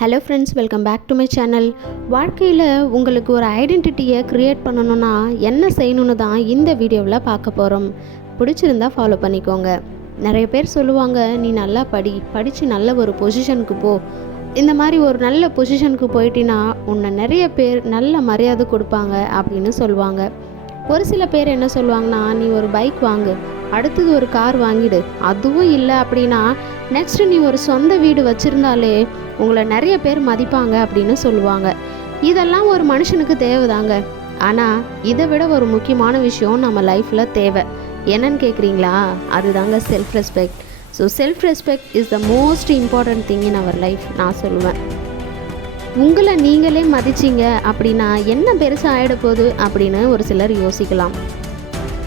Hello friends, welcome back to my channel. வாழ்க்கையில் உங்களுக்கு ஒரு ஐடென்டிட்டியை க்ரியேட் பண்ணணுன்னா என்ன செய்யணுன்னு தான் இந்த வீடியோவில் பார்க்க போகிறோம். பிடிச்சிருந்தா ஃபாலோ பண்ணிக்கோங்க. நிறைய பேர் சொல்லுவாங்க, நீ நல்லா படித்து நல்ல ஒரு பொசிஷனுக்கு போ. இந்த மாதிரி ஒரு நல்ல பொசிஷனுக்கு போயிட்டினா உன்னை நிறைய பேர் நல்ல மரியாதை கொடுப்பாங்க அப்படின்னு சொல்லுவாங்க. ஒரு சில பேர் என்ன சொல்லுவாங்கன்னா, நீ ஒரு பைக் வாங்கு, அடுத்தது ஒரு கார் வாங்கிடு, அதுவும் இல்லை அப்படின்னா நெக்ஸ்ட்டு நீ ஒரு சொந்த வீடு வச்சுருந்தாலே உங்களை நிறைய பேர் மதிப்பாங்க அப்படின்னு சொல்லுவாங்க. இதெல்லாம் ஒரு மனுஷனுக்கு தேவைதாங்க. ஆனால் இதை விட ஒரு முக்கியமான விஷயம் நம்ம லைஃப்பில் தேவை. என்னன்னு கேட்குறீங்களா? அதுதாங்க self respect. So self respect is the most important thing in our life நான் சொல்லுவேன். உங்களை நீங்களே மதிச்சிங்க அப்படின்னா என்ன பெருசாக ஆகிட போகுது அப்படின்னு ஒரு சிலர் யோசிக்கலாம்.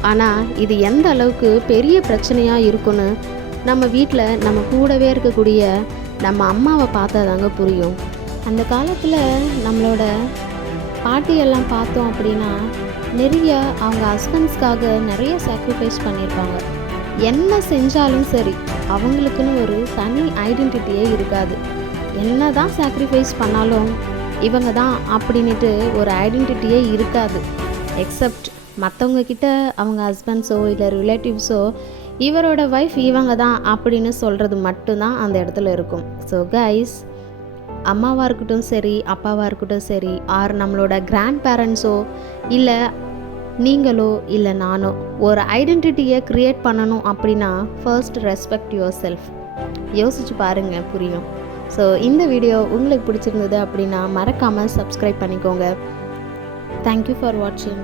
ஆனால் இது எந்த அளவுக்கு பெரிய பிரச்சனையாக இருக்குன்னு நம்ம வீட்டில் நம்ம கூடவே இருக்கக்கூடிய நம்ம அம்மாவை பார்த்தா தாங்க புரியும். அந்த காலத்தில் நம்மளோட பாட்டியெல்லாம் பார்த்தோம் அப்படின்னா நிறைய அவங்க ஹஸ்பண்ட்ஸ்க்காக நிறைய சாக்ரிஃபைஸ் பண்ணியிருப்பாங்க. என்ன செஞ்சாலும் சரி அவங்களுக்குன்னு ஒரு தனி ஐடென்டிட்டியே இருக்காது. என்ன தான் சாக்ரிஃபைஸ் பண்ணாலும் இவங்க தான் அப்படின்ட்டு ஒரு ஐடென்டிட்டியே இருக்காது. எக்ஸப்ட் மற்றவங்க கிட்ட அவங்க ஹஸ்பண்ட்ஸோ இல்லை ரிலேட்டிவ்ஸோ இவரோட ஒய்ஃப் இவங்க தான் அப்படின்னு சொல்கிறது மட்டும்தான் அந்த இடத்துல இருக்கும். ஸோ கைஸ், அம்மாவாக இருக்கட்டும் சரி, அப்பாவாக இருக்கட்டும் சரி, ஆர் நம்மளோட கிராண்ட் பேரண்ட்ஸோ இல்லை நீங்களோ இல்லை நானோ ஒரு ஐடென்டிட்டியை க்ரியேட் பண்ணணும் அப்படின்னா ஃபர்ஸ்ட் ரெஸ்பெக்ட் யுவர் செல்ஃப். யோசிச்சு பாருங்கள், புரியும். ஸோ இந்த வீடியோ உங்களுக்கு பிடிச்சிருந்தது அப்படின்னா மறக்காமல் சப்ஸ்கிரைப் பண்ணிக்கோங்க. தேங்க்யூ ஃபார் வாட்சிங்.